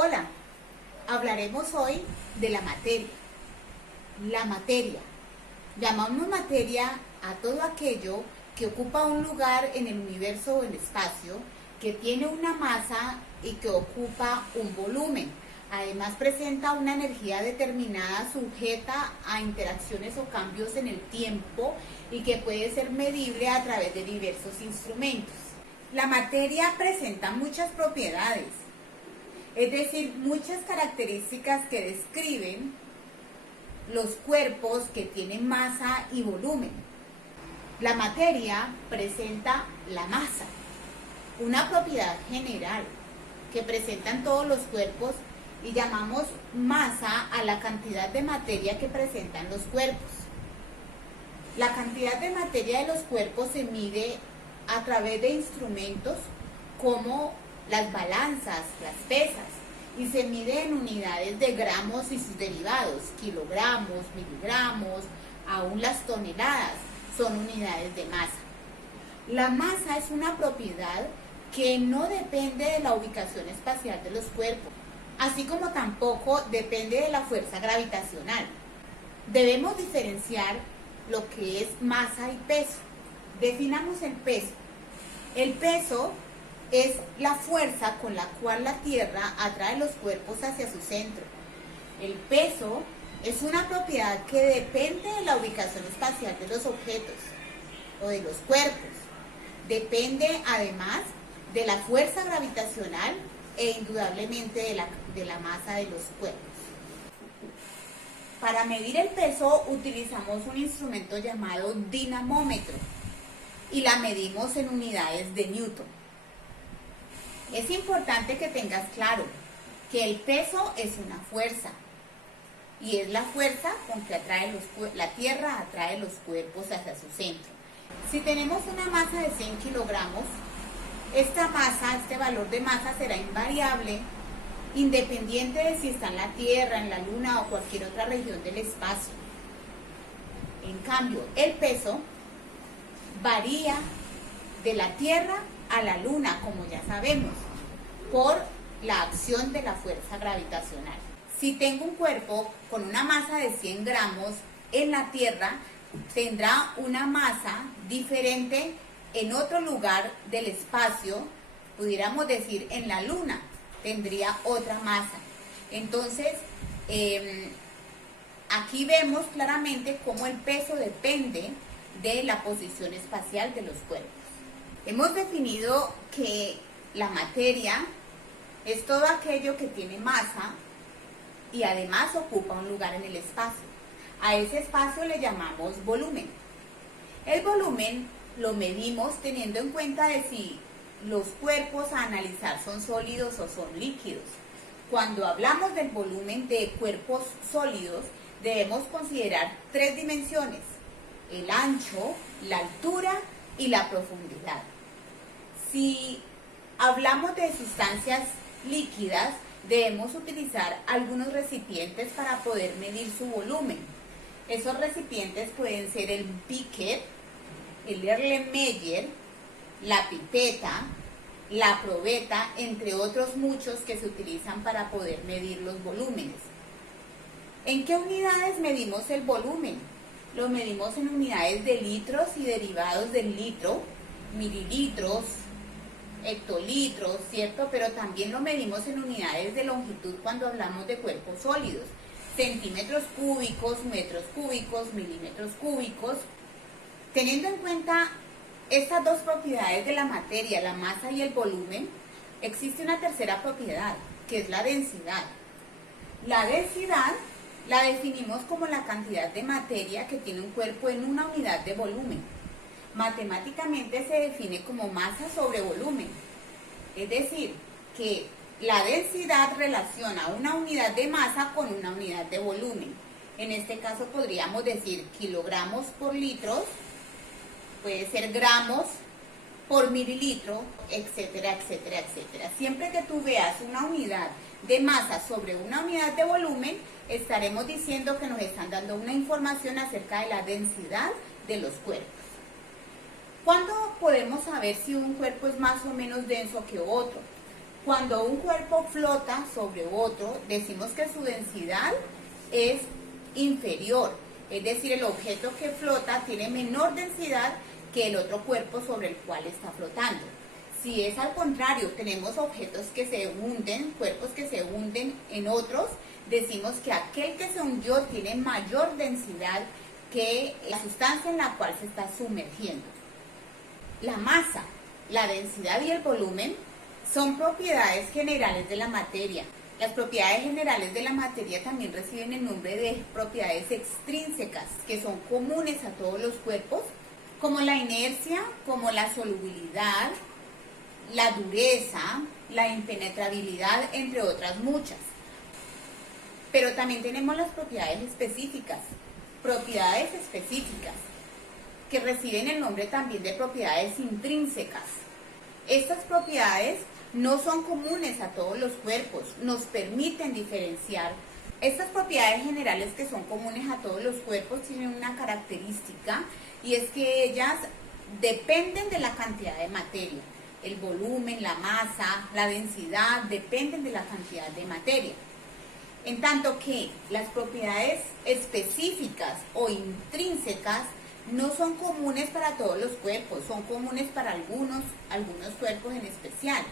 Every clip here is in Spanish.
Hola, hablaremos hoy de la materia. La materia. Llamamos materia a todo aquello que ocupa un lugar en el universo o en el espacio, que tiene una masa y que ocupa un volumen. Además presenta una energía determinada sujeta a interacciones o cambios en el tiempo y que puede ser medible a través de diversos instrumentos. La materia presenta muchas propiedades, es decir, muchas características que describen los cuerpos que tienen masa y volumen. La materia presenta la masa, una propiedad general que presentan todos los cuerpos, y llamamos masa a la cantidad de materia que presentan los cuerpos. La cantidad de materia de los cuerpos se mide a través de instrumentos como las balanzas, las pesas, y se mide en unidades de gramos y sus derivados, kilogramos, miligramos, aún las toneladas son unidades de masa. La masa es una propiedad que no depende de la ubicación espacial de los cuerpos, así como tampoco depende de la fuerza gravitacional. Debemos diferenciar lo que es masa y peso. Definamos el peso. El peso es la fuerza con la cual la Tierra atrae los cuerpos hacia su centro. El peso es una propiedad que depende de la ubicación espacial de los objetos o de los cuerpos. Depende además de la fuerza gravitacional e indudablemente de la masa de los cuerpos. Para medir el peso utilizamos un instrumento llamado dinamómetro y la medimos en unidades de Newton. Es importante que tengas claro que el peso es una fuerza y es la fuerza con que la Tierra atrae los cuerpos hacia su centro. Si tenemos una masa de 100 kilogramos, esta masa, este valor de masa será invariable, independiente de si está en la Tierra, en la Luna o cualquier otra región del espacio. En cambio, el peso varía de la Tierra a la Luna, como ya sabemos, por la acción de la fuerza gravitacional. Si tengo un cuerpo con una masa de 100 gramos en la Tierra, tendrá una masa diferente en otro lugar del espacio, pudiéramos decir en la Luna, tendría otra masa. Entonces, aquí vemos claramente cómo el peso depende de la posición espacial de los cuerpos. Hemos definido que la materia es todo aquello que tiene masa y además ocupa un lugar en el espacio. A ese espacio le llamamos volumen. El volumen lo medimos teniendo en cuenta de si los cuerpos a analizar son sólidos o son líquidos. Cuando hablamos del volumen de cuerpos sólidos, debemos considerar tres dimensiones: el ancho, la altura y la profundidad. Si hablamos de sustancias líquidas, debemos utilizar algunos recipientes para poder medir su volumen. Esos recipientes pueden ser el beaker, el Erlenmeyer, la pipeta, la probeta, entre otros muchos que se utilizan para poder medir los volúmenes. ¿En qué unidades medimos el volumen? Lo medimos en unidades de litros y derivados del litro, mililitros, hectolitros, ¿cierto? Pero también lo medimos en unidades de longitud cuando hablamos de cuerpos sólidos: centímetros cúbicos, metros cúbicos, milímetros cúbicos. Teniendo en cuenta estas dos propiedades de la materia, la masa y el volumen, existe una tercera propiedad, que es la densidad. La densidad la definimos como la cantidad de materia que tiene un cuerpo en una unidad de volumen. Matemáticamente se define como masa sobre volumen. Es decir, que la densidad relaciona una unidad de masa con una unidad de volumen. En este caso podríamos decir kilogramos por litros, puede ser gramos por mililitro, etcétera, etcétera, etcétera. Siempre que tú veas una unidad de masa sobre una unidad de volumen, estaremos diciendo que nos están dando una información acerca de la densidad de los cuerpos. ¿Cuándo podemos saber si un cuerpo es más o menos denso que otro? Cuando un cuerpo flota sobre otro, decimos que su densidad es inferior, es decir, el objeto que flota tiene menor densidad que el otro cuerpo sobre el cual está flotando. Si es al contrario, tenemos objetos que se hunden, cuerpos que se hunden en otros, decimos que aquel que se hundió tiene mayor densidad que la sustancia en la cual se está sumergiendo. La masa, la densidad y el volumen son propiedades generales de la materia. Las propiedades generales de la materia también reciben el nombre de propiedades extrínsecas, que son comunes a todos los cuerpos, como la inercia, como la solubilidad, la dureza, la impenetrabilidad, entre otras muchas. Pero también tenemos las propiedades específicas, que reciben el nombre también de propiedades intrínsecas. Estas propiedades no son comunes a todos los cuerpos, nos permiten diferenciar. Estas propiedades generales que son comunes a todos los cuerpos tienen una característica, y es que ellas dependen de la cantidad de materia. El volumen, la masa, la densidad dependen de la cantidad de materia. En tanto que las propiedades específicas o intrínsecas no son comunes para todos los cuerpos, son comunes para algunos cuerpos en especial.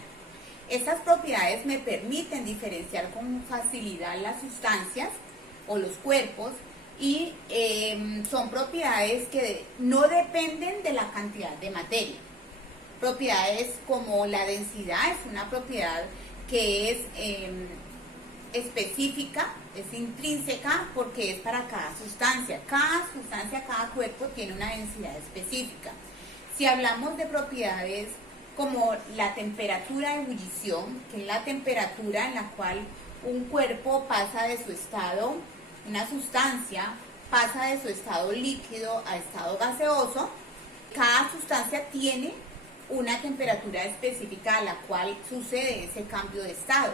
Estas propiedades me permiten diferenciar con facilidad las sustancias o los cuerpos, y son propiedades que no dependen de la cantidad de materia. Propiedades como la densidad es una propiedad que es específica, es intrínseca, porque es para cada sustancia. Cada cuerpo tiene una densidad específica. Si hablamos de propiedades como la temperatura de ebullición, que es la temperatura en la cual un cuerpo pasa de su estado, una sustancia pasa de su estado líquido a estado gaseoso, cada sustancia tiene una temperatura específica a la cual sucede ese cambio de estado.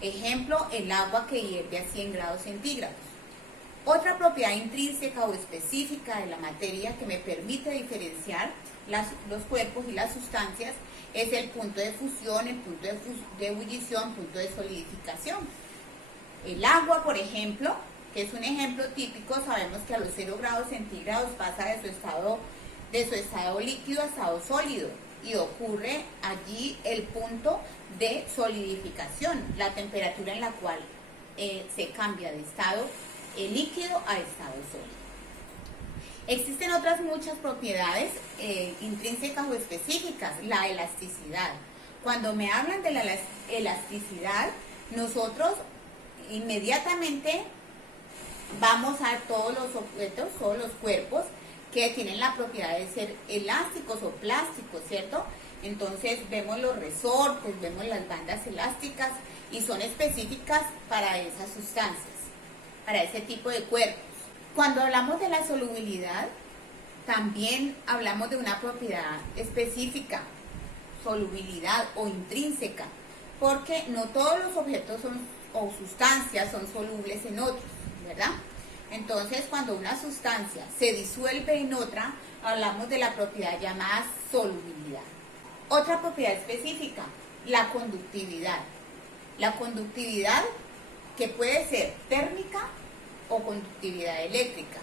Ejemplo, el agua que hierve a 100 grados centígrados. Otra propiedad intrínseca o específica de la materia que me permite diferenciar los cuerpos y las sustancias es el punto de fusión, el punto de ebullición, punto de solidificación. El agua, por ejemplo, que es un ejemplo típico, sabemos que a los 0 grados centígrados pasa de su estado líquido a estado sólido, y ocurre allí el punto de solidificación, la temperatura en la cual se cambia de estado líquido a estado sólido. Existen otras muchas propiedades intrínsecas o específicas. La elasticidad. Cuando me hablan de la elasticidad, nosotros inmediatamente vamos a ver todos los objetos, todos los cuerpos que tienen la propiedad de ser elásticos o plásticos, ¿cierto? Entonces vemos los resortes, vemos las bandas elásticas, y son específicas para esas sustancias, para ese tipo de cuerpos. Cuando hablamos de la solubilidad, también hablamos de una propiedad específica, solubilidad o intrínseca, porque no todos los objetos o sustancias son solubles en otros, ¿verdad? Entonces, cuando una sustancia se disuelve en otra, hablamos de la propiedad llamada solubilidad. Otra propiedad específica, la conductividad. La conductividad, que puede ser térmica o conductividad eléctrica.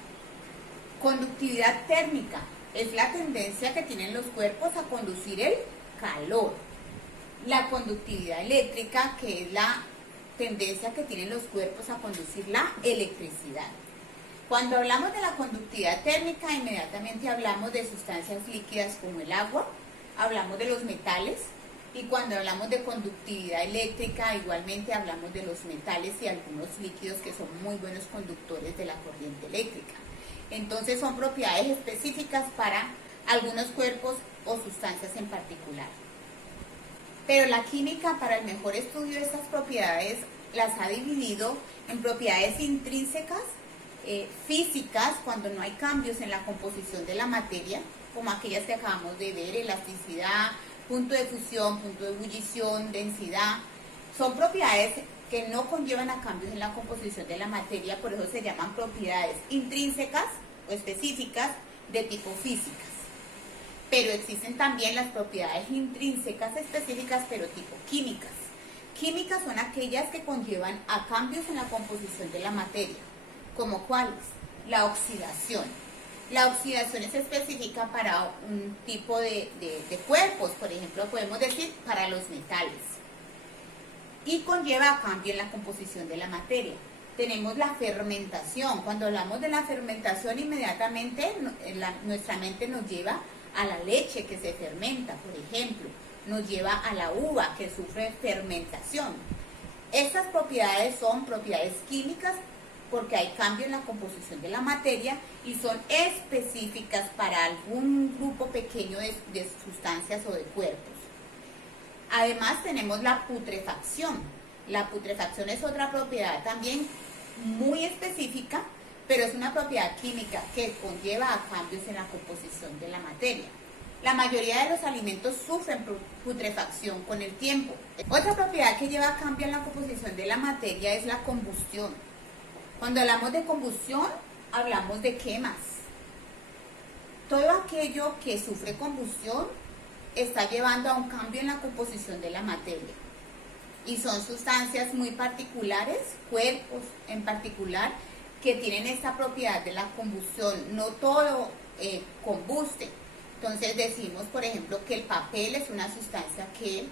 Conductividad térmica es la tendencia que tienen los cuerpos a conducir el calor. La conductividad eléctrica, que es la tendencia que tienen los cuerpos a conducir la electricidad. Cuando hablamos de la conductividad térmica, inmediatamente hablamos de sustancias líquidas como el agua, hablamos de los metales, y cuando hablamos de conductividad eléctrica, igualmente hablamos de los metales y algunos líquidos que son muy buenos conductores de la corriente eléctrica. Entonces son propiedades específicas para algunos cuerpos o sustancias en particular. Pero la química, para el mejor estudio de estas propiedades, las ha dividido en propiedades intrínsecas, físicas, cuando no hay cambios en la composición de la materia, como aquellas que acabamos de ver, elasticidad, punto de fusión, punto de ebullición, densidad. Son propiedades que no conllevan a cambios en la composición de la materia, por eso se llaman propiedades intrínsecas o específicas de tipo físicas. Pero existen también las propiedades intrínsecas específicas, pero tipo químicas. químicas son aquellas que conllevan a cambios en la composición de la materia, como cuáles: la oxidación. La oxidación es específica para un tipo de cuerpos, por ejemplo, podemos decir para los metales, y conlleva a cambio en la composición de la materia. Tenemos la fermentación. Cuando hablamos de la fermentación, inmediatamente nuestra mente nos lleva a la leche que se fermenta, por ejemplo, nos lleva a la uva que sufre fermentación. Estas propiedades son propiedades químicas porque hay cambio en la composición de la materia y son específicas para algún grupo pequeño de sustancias o de cuerpos. Además tenemos la putrefacción. La putrefacción es otra propiedad también muy específica, pero es una propiedad química que conlleva a cambios en la composición de la materia. La mayoría de los alimentos sufren putrefacción con el tiempo. Otra propiedad que lleva a cambio en la composición de la materia es la combustión. Cuando hablamos de combustión, hablamos de quemas. Todo aquello que sufre combustión está llevando a un cambio en la composición de la materia. Y son sustancias muy particulares, cuerpos en particular, que tienen esta propiedad de la combustión. No todo combuste. Entonces decimos, por ejemplo, que el papel es una sustancia que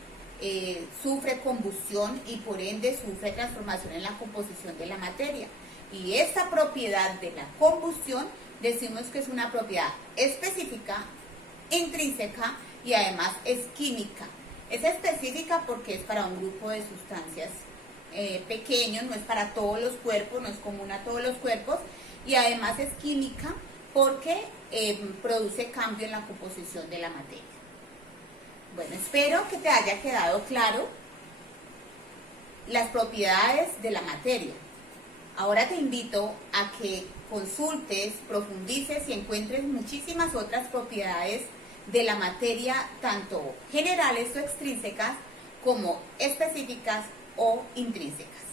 sufre combustión y por ende sufre transformación en la composición de la materia. Y esta propiedad de la combustión decimos que es una propiedad específica, intrínseca y además es química. Es específica porque es para un grupo de sustancias pequeños, no es para todos los cuerpos, no es común a todos los cuerpos, y además es química porque produce cambio en la composición de la materia. Bueno, espero que te haya quedado claro las propiedades de la materia. Ahora te invito a que consultes, profundices y encuentres muchísimas otras propiedades de la materia, tanto generales o extrínsecas, como específicas o intrínsecas.